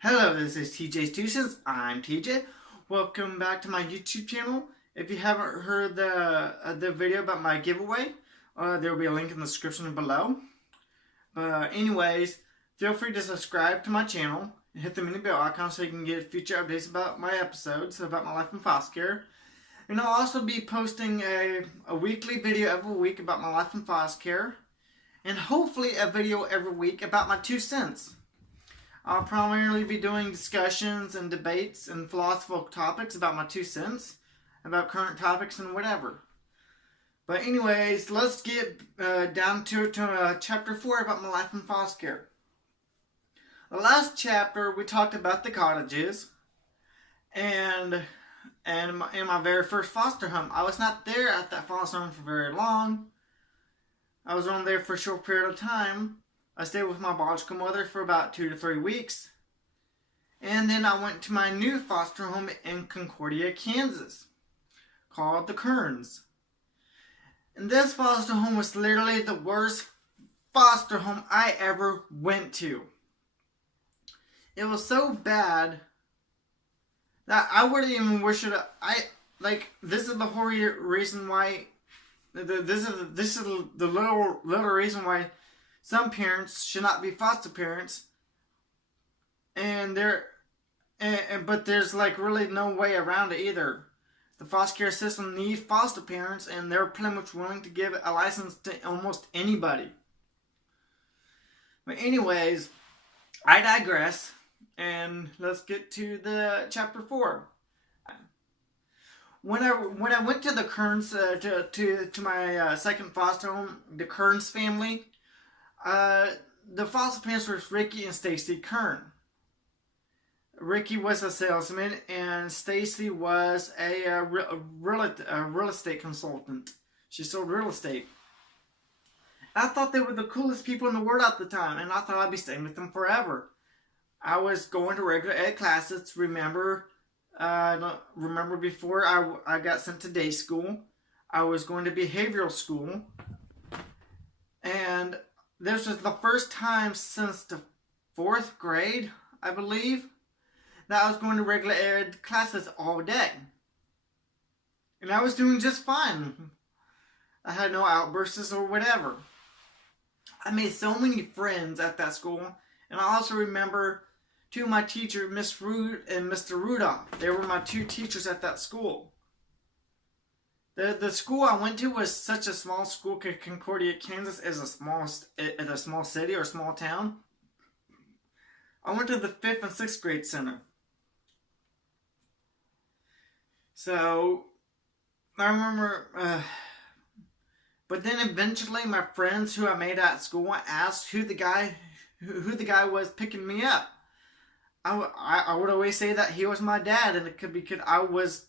Hello, this is TJ's Two Cents. I'm TJ. Welcome back to my YouTube channel. If you haven't heard the video about my giveaway, there will be a link in the description below. But anyways, feel free to subscribe to my channel and hit the mini bell icon so you can get future updates about my episodes, about my life in foster care. And I'll also be posting a weekly video every week about my life in foster care, and hopefully a video every week about my 2 cents. I'll primarily be doing discussions and debates and philosophical topics about my 2 cents, about current topics and whatever. But anyways, let's get down to chapter 4 about my life in foster care. The last chapter we talked about the cottages and in my very first foster home. I was not there at that foster home for very long. I was only there for a short period of time. I stayed with my biological mother for about 2 to 3 weeks. And then I went to my new foster home in Concordia, Kansas, called the Kearns. And this foster home was literally the worst foster home I ever went to. It was so bad that I wouldn't even wish it. This is the whole reason why. This is the little reason why some parents should not be foster parents, but there's like really no way around it either. The foster care system needs foster parents, and they're pretty much willing to give a license to almost anybody. But anyways, I digress, and let's get to the chapter 4. When I went to the Kearns to my second foster home, the Kearns family. The foster parents were Ricky and Stacy Kern. Ricky was a salesman, and Stacy was a real estate consultant. She sold real estate. I thought they were the coolest people in the world at the time, and I thought I'd be staying with them forever. I was going to regular ed classes. Remember before I got sent to day school, I was going to behavioral school, and this was the first time since the 4th grade, I believe, that I was going to regular ed classes all day. And I was doing just fine. I had no outbursts or whatever. I made so many friends at that school. And I also remember two of my teachers, Miss Root and Mr. Rudolph. They were my 2 teachers at that school. The school I went to was such a small school. Concordia, Kansas is a small city or small town. I went to the 5th and 6th grade center. So I remember, but then eventually my friends who I made at school asked who the guy was picking me up. I would always say that he was my dad, and it could be because I was.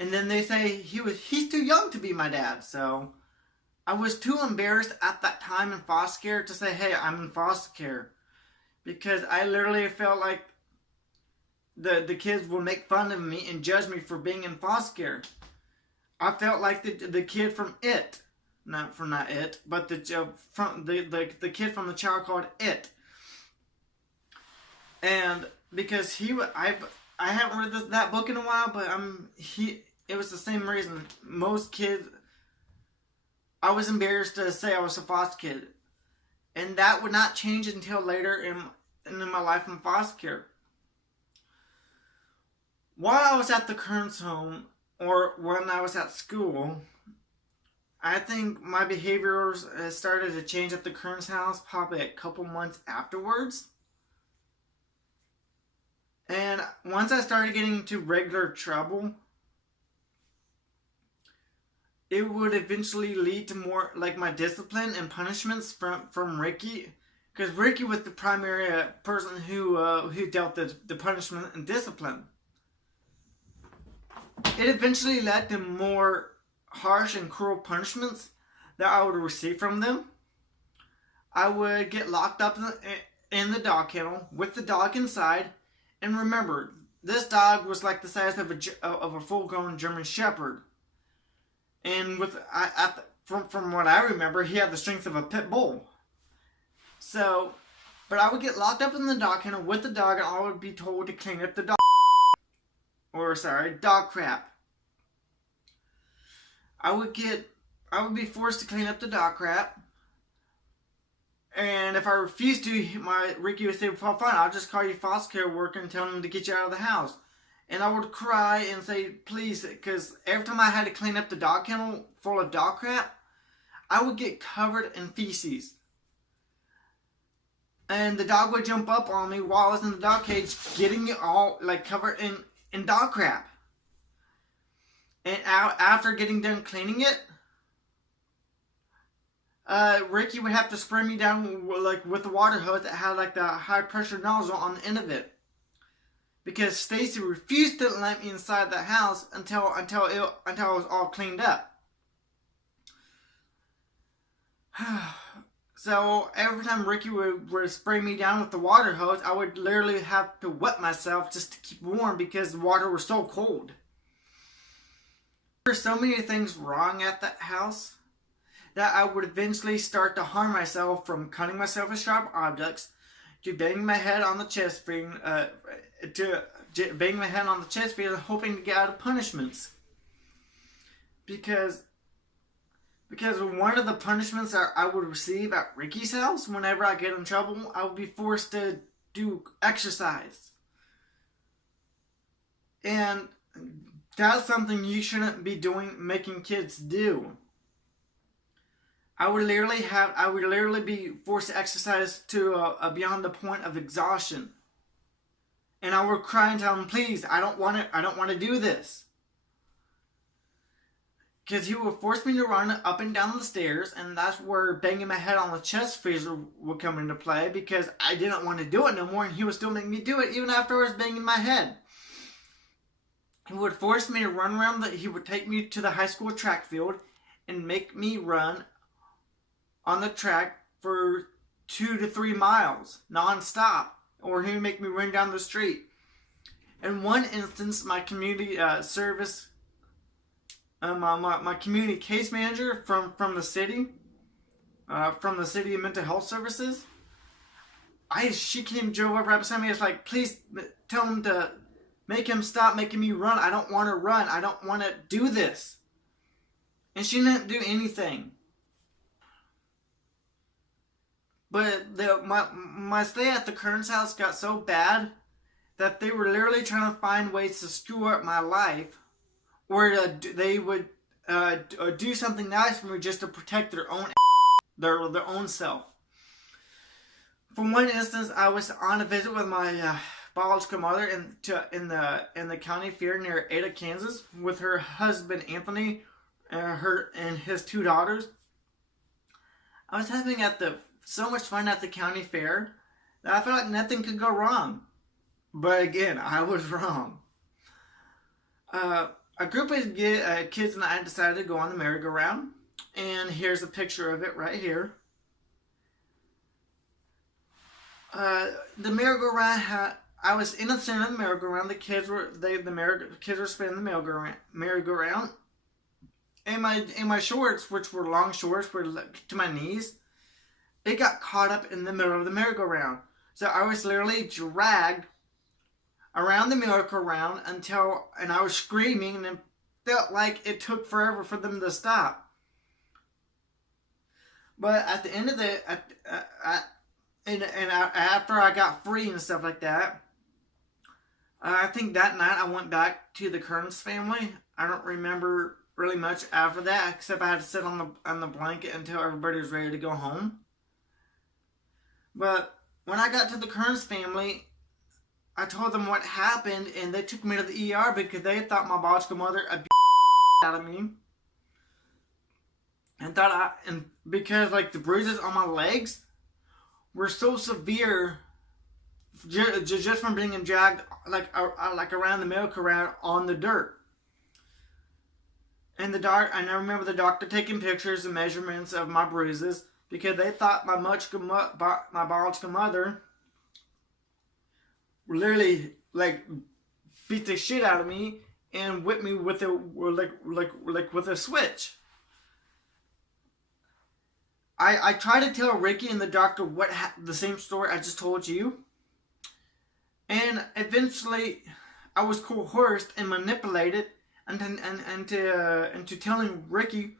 And then they say he's too young to be my dad. So I was too embarrassed at that time in foster care to say, hey, I'm in foster care. Because I literally felt like the kids would make fun of me and judge me for being in foster care. I felt like the kid from It. Not It, but the kid from the child called It. And because I haven't read that book in a while, but it was the same reason. Most kids, I was embarrassed to say I was a foster kid. And that would not change until later in my life in foster care. While I was at the Kearns home, or when I was at school, I think my behaviors started to change at the Kearns house probably a couple months afterwards. And once I started getting into regular trouble, it would eventually lead to more like my discipline and punishments from Ricky, because Ricky was the primary person who dealt the punishment and discipline. It eventually led to more harsh and cruel punishments that I would receive from them. I would get locked up in the dog kennel with the dog inside. And remember, this dog was like the size of a full-grown German Shepherd. And from what I remember, he had the strength of a pit bull. So But I would get locked up in the dog kennel with the dog, and I would be told to clean up the dog crap. I would be forced to clean up the dog crap. And if I refused to, Ricky would say, well, fine, I'll just call your foster care worker and tell them to get you out of the house. And I would cry and say, please, because every time I had to clean up the dog kennel full of dog crap, I would get covered in feces. And the dog would jump up on me while I was in the dog cage, getting me all like covered in dog crap. And after getting done cleaning it, Ricky would have to spray me down like with the water hose that had like the high pressure nozzle on the end of it, because Stacy refused to let me inside the house until it was all cleaned up. So every time Ricky would spray me down with the water hose, I would literally have to wet myself just to keep warm because the water was so cold. There were so many things wrong at that house that I would eventually start to harm myself, from cutting myself with sharp objects to banging my head on the chest field, hoping to get out of punishments. Because one of the punishments that I would receive at Ricky's house, whenever I get in trouble, I would be forced to do exercise. And that's something you shouldn't be doing, making kids do. I would literally be forced to exercise to beyond the point of exhaustion. And I would cry and tell him, please, I don't want to do this. Because he would force me to run up and down the stairs, and that's where banging my head on the chest freezer would come into play, because I didn't want to do it no more, and he would still make me do it even after I was banging my head. He would force me to run around. He would take me to the high school track field and make me run on the track for 2 to 3 miles non-stop, or he would make me run down the street. In one instance, my community service. My community case manager from the city mental health services, she came, drove up right beside me. It's like, please tell him to make him stop making me run. I don't want to run. I don't want to do this. And she didn't do anything. But my stay at the Kearns house got so bad that they were literally trying to find ways to screw up my life, or they would do something nice for me just to protect their own self. For one instance, I was on a visit with my biological mother in the county fair near Ada, Kansas, with her husband Anthony, and his 2 daughters. I was having so much fun at the county fair that I felt like nothing could go wrong. But again, I was wrong. A group of kids and I decided to go on the merry-go-round, and here's a picture of it right here. The merry-go-round I was in the center of the merry-go-round. The kids were spinning the merry-go-round, and my shorts, which were long shorts, were to my knees. It got caught up in the middle of the merry-go-round, so I was literally dragged around the merry-go-round and I was screaming, and it felt like it took forever for them to stop. But at the end of after I got free and stuff like that, I think that night I went back to the Kearns family. I don't remember really much after that, except I had to sit on the blanket until everybody was ready to go home. But when I got to the Kearns family, I told them what happened, and they took me to the ER because they thought my biological mother abused out of me, and because like the bruises on my legs were so severe just from being dragged like around the merry-go-round on the dirt. And I remember the doctor taking pictures and measurements of my bruises because they thought my biological mother literally like beat the shit out of me and whipped me with a switch. I tried to tell Ricky and the doctor the same story I just told you. And eventually, I was coerced and manipulated into telling Ricky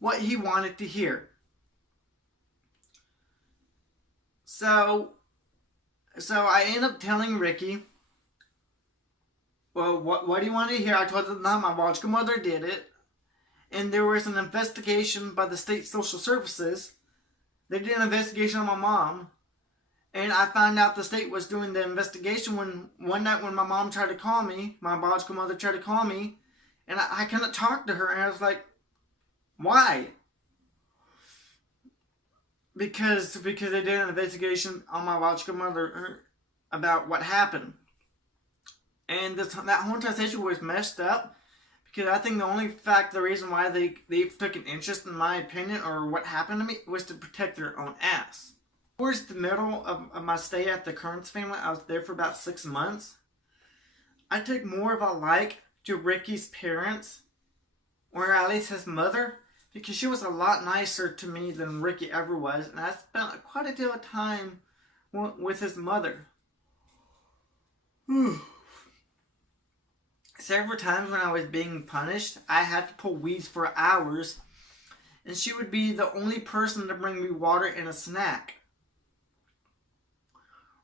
what he wanted to hear. So I ended up telling Ricky, well, what do you want to hear? I told him that my biological mother did it, and there was an investigation by the state social services. They did an investigation on my mom, and I found out the state was doing the investigation when one night when my mom tried to call me, my biological mother tried to call me, and I couldn't talk to her, and I was like, why? Because they did an investigation on my biological mother about what happened. And that whole entire situation was messed up, because I think the reason why they took an interest in my opinion or what happened to me was to protect their own ass. Towards the middle of my stay at the Kearns family, I was there for about 6 months. I took more of a like to Ricky's parents, or at least his mother, because she was a lot nicer to me than Ricky ever was, and I spent quite a deal of time with his mother. Several times when I was being punished, I had to pull weeds for hours, and she would be the only person to bring me water and a snack.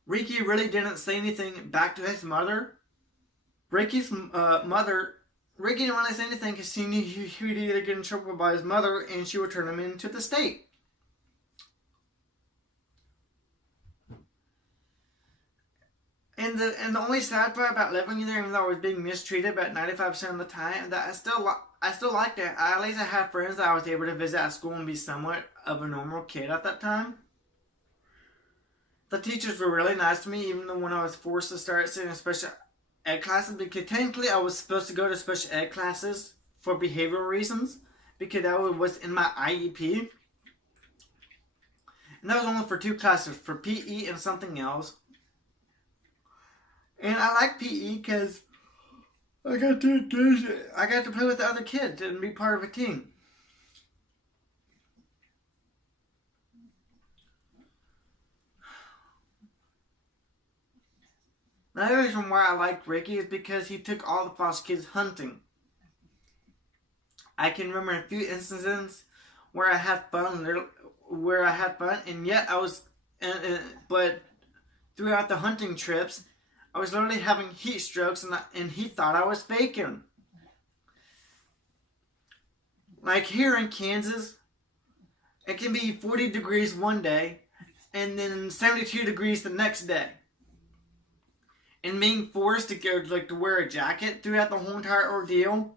Ricky really didn't say anything back to his mother. Ricky's mother, Ricky didn't want to say anything because he knew he would either get in trouble by his mother and she would turn him into the state. And the only sad part about living there, even though I was being mistreated about 95% of the time, that I still liked it. At least I had friends that I was able to visit at school and be somewhat of a normal kid at that time. The teachers were really nice to me, even though when I was forced to start sitting in special ed classes, because technically I was supposed to go to special ed classes for behavioral reasons, because that was in my IEP. And that was only for 2 classes, for PE and something else. And I like PE because I got to play with the other kids and be part of a team. Another reason why I liked Ricky is because he took all the foster kids hunting. I can remember a few instances where I had fun, and yet but throughout the hunting trips, I was literally having heat strokes, and he thought I was faking. Like here in Kansas, it can be 40 degrees one day, and then 72 degrees the next day. And being forced to wear a jacket throughout the whole entire ordeal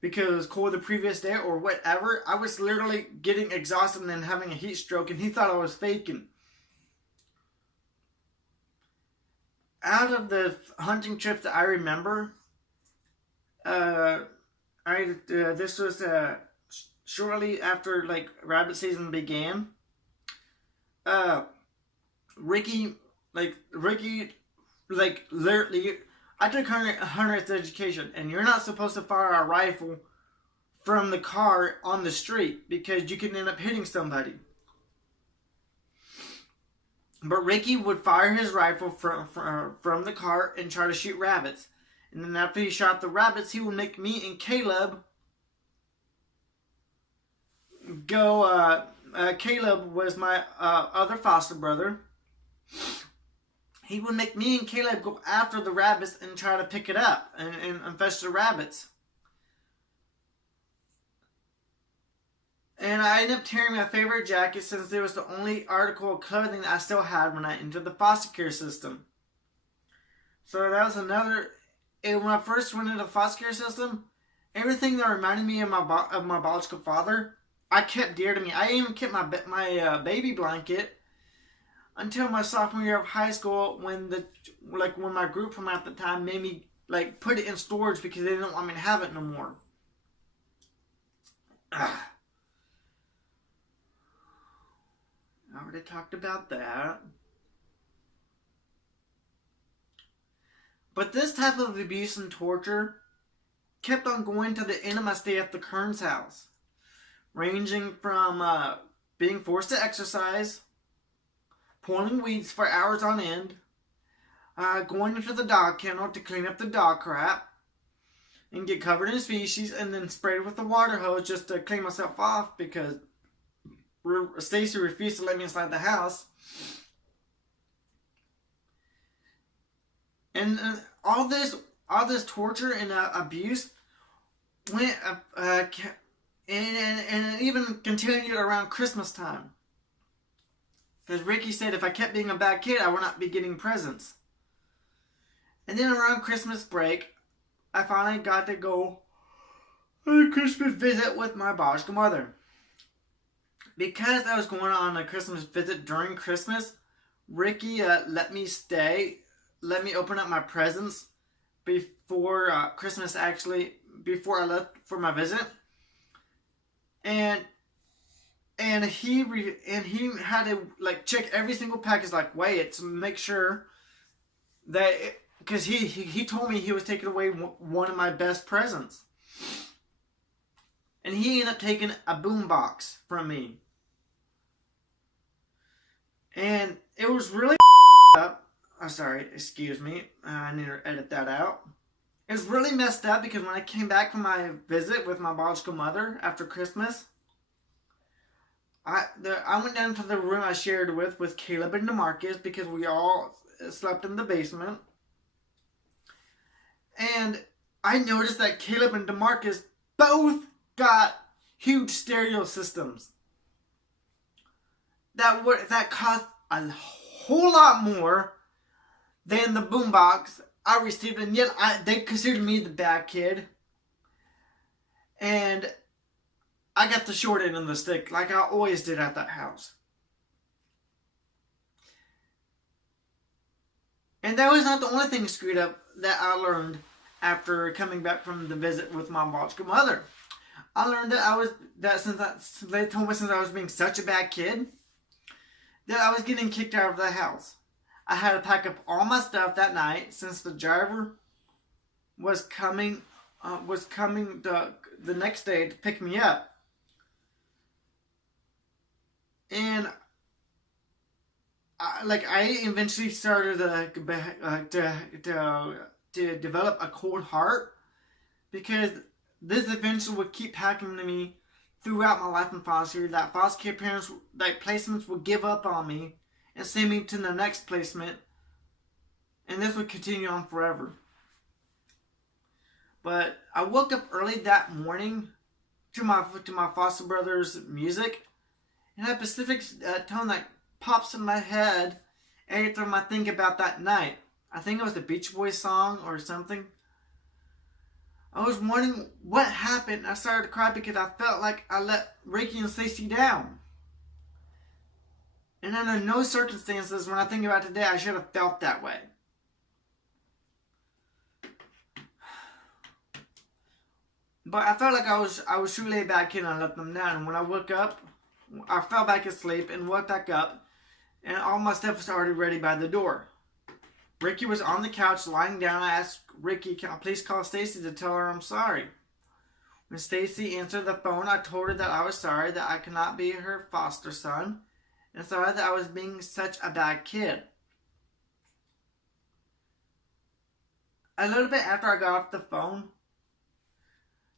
because it was cold the previous day or whatever, I was literally getting exhausted and having a heat stroke, and he thought I was faking. Out of the hunting trips that I remember, this was shortly after rabbit season began. Ricky, literally, I took hunter's education, and you're not supposed to fire a rifle from the car on the street because you can end up hitting somebody. But Ricky would fire his rifle from the car and try to shoot rabbits. And then after he shot the rabbits, he would make me and Caleb go. Caleb was my other foster brother. He would make me and Caleb go after the rabbits and try to pick it up and fetch the rabbits. And I ended up tearing my favorite jacket since it was the only article of clothing that I still had when I entered the foster care system. So that was another. And when I first went into the foster care system, everything that reminded me of my biological father, I kept dear to me. I even kept my baby blanket until my sophomore year of high school, when my group from at the time made me put it in storage because they didn't want me to have it no more. I already talked about that. But this type of abuse and torture kept on going to the end of my stay at the Kearns house, ranging from being forced to exercise, pulling weeds for hours on end, going into the dog kennel to clean up the dog crap, and get covered in feces, and then sprayed with the water hose just to clean myself off because Stacy refused to let me inside the house. And all this torture and abuse went and it even continued around Christmas time. Because Ricky said if I kept being a bad kid, I would not be getting presents. And then around Christmas break, I finally got to go on a Christmas visit with my biological mother. Because I was going on a Christmas visit during Christmas, Ricky let me open up my presents before Christmas, actually, before I left for my visit. And he had to like check every single package, like weigh it to make sure that, because he told me he was taking away one of my best presents, and he ended up taking a boombox from me, and it was really up. I'm sorry, excuse me. I need to edit that out. It was really messed up because when I came back from my visit with my biological mother after Christmas, I went down to the room I shared with Caleb and DeMarcus because we all slept in the basement. And I noticed that Caleb and DeMarcus both got huge stereo systems that cost a whole lot more than the boombox I received, and yet they considered me the bad kid, and I got the short end of the stick like I always did at that house. And that was not the only thing screwed up that I learned after coming back from the visit with my biological mother. I learned they told me since I was being such a bad kid, that I was getting kicked out of the house. I had to pack up all my stuff that night since the driver was coming the next day to pick me up. And I eventually started to develop a cold heart because this eventually would keep happening to me throughout my life in foster care. That foster care parents, like placements, would give up on me and send me to the next placement, and this would continue on forever. But I woke up early that morning to my foster brother's music, and a specific tone that pops in my head every time I think about that night. I think it was the Beach Boys song or something. I was wondering what happened. I started to cry because I felt like I let Ricky and Stacey down. And under no circumstances, when I think about today, I should have felt that way. But I felt like I was truly a bad kid and I let them down. And when I woke up, I fell back asleep and woke back up, and all my stuff was already ready by the door. Ricky was on the couch lying down. I asked Ricky, "Can I please call Stacy to tell her I'm sorry?" When Stacy answered the phone, I told her that I was sorry that I could not be her foster son, and sorry that I was being such a bad kid. A little bit after I got off the phone,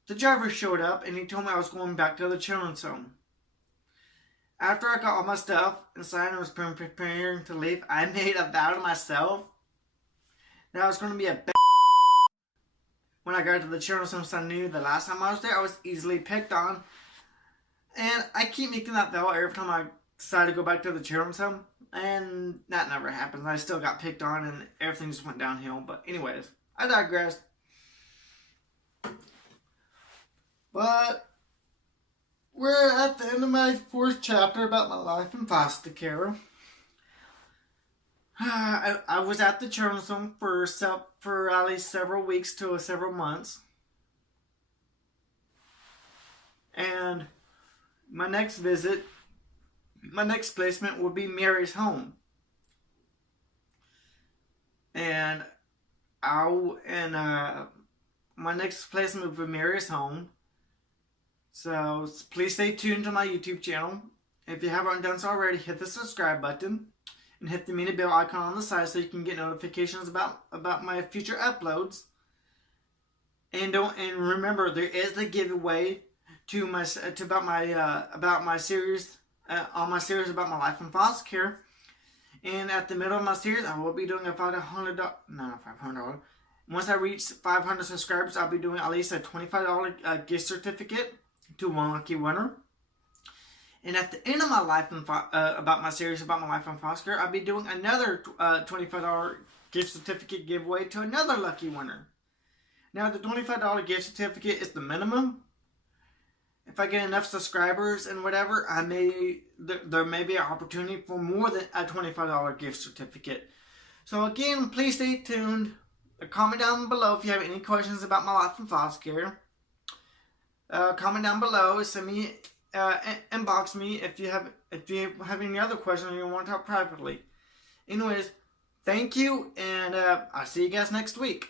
the driver showed up and he told me I was going back to the children's home. After I got all my stuff inside and was preparing to leave, I made a vow to myself that I was going to be a when I got to the children's home, so I knew the last time I was there, I was easily picked on. And I keep making that vow every time I decide to go back to the children's home. And that never happens. I still got picked on and everything just went downhill. But anyways, I digress. But we're at the end of my 4th chapter about my life in foster care. I was at the children's home for at least several weeks to several months. And my next placement would be Mary's home. And my next placement would be Mary's home. So please stay tuned to my YouTube channel. if you haven't done so already, hit the subscribe button and hit the mini bell icon on the side so you can get notifications about my future uploads. And remember, there is the giveaway about my series on my series about my life in foster care. And at the middle of my series, I will be doing a $500. Once I reach 500 subscribers, I'll be doing at least a $25 gift certificate to one lucky winner. And at the end of my life about my series about my life in foster care, I'll be doing another $25 gift certificate giveaway to another lucky winner. Now, the $25 gift certificate is the minimum. If I get enough subscribers and whatever, there may be an opportunity for more than a $25 gift certificate. So again, please stay tuned. Comment down below if you have any questions about my life in foster care. Comment down below. Send me, inbox me if you have any other questions or you want to talk privately. Anyways, thank you, and I'll see you guys next week.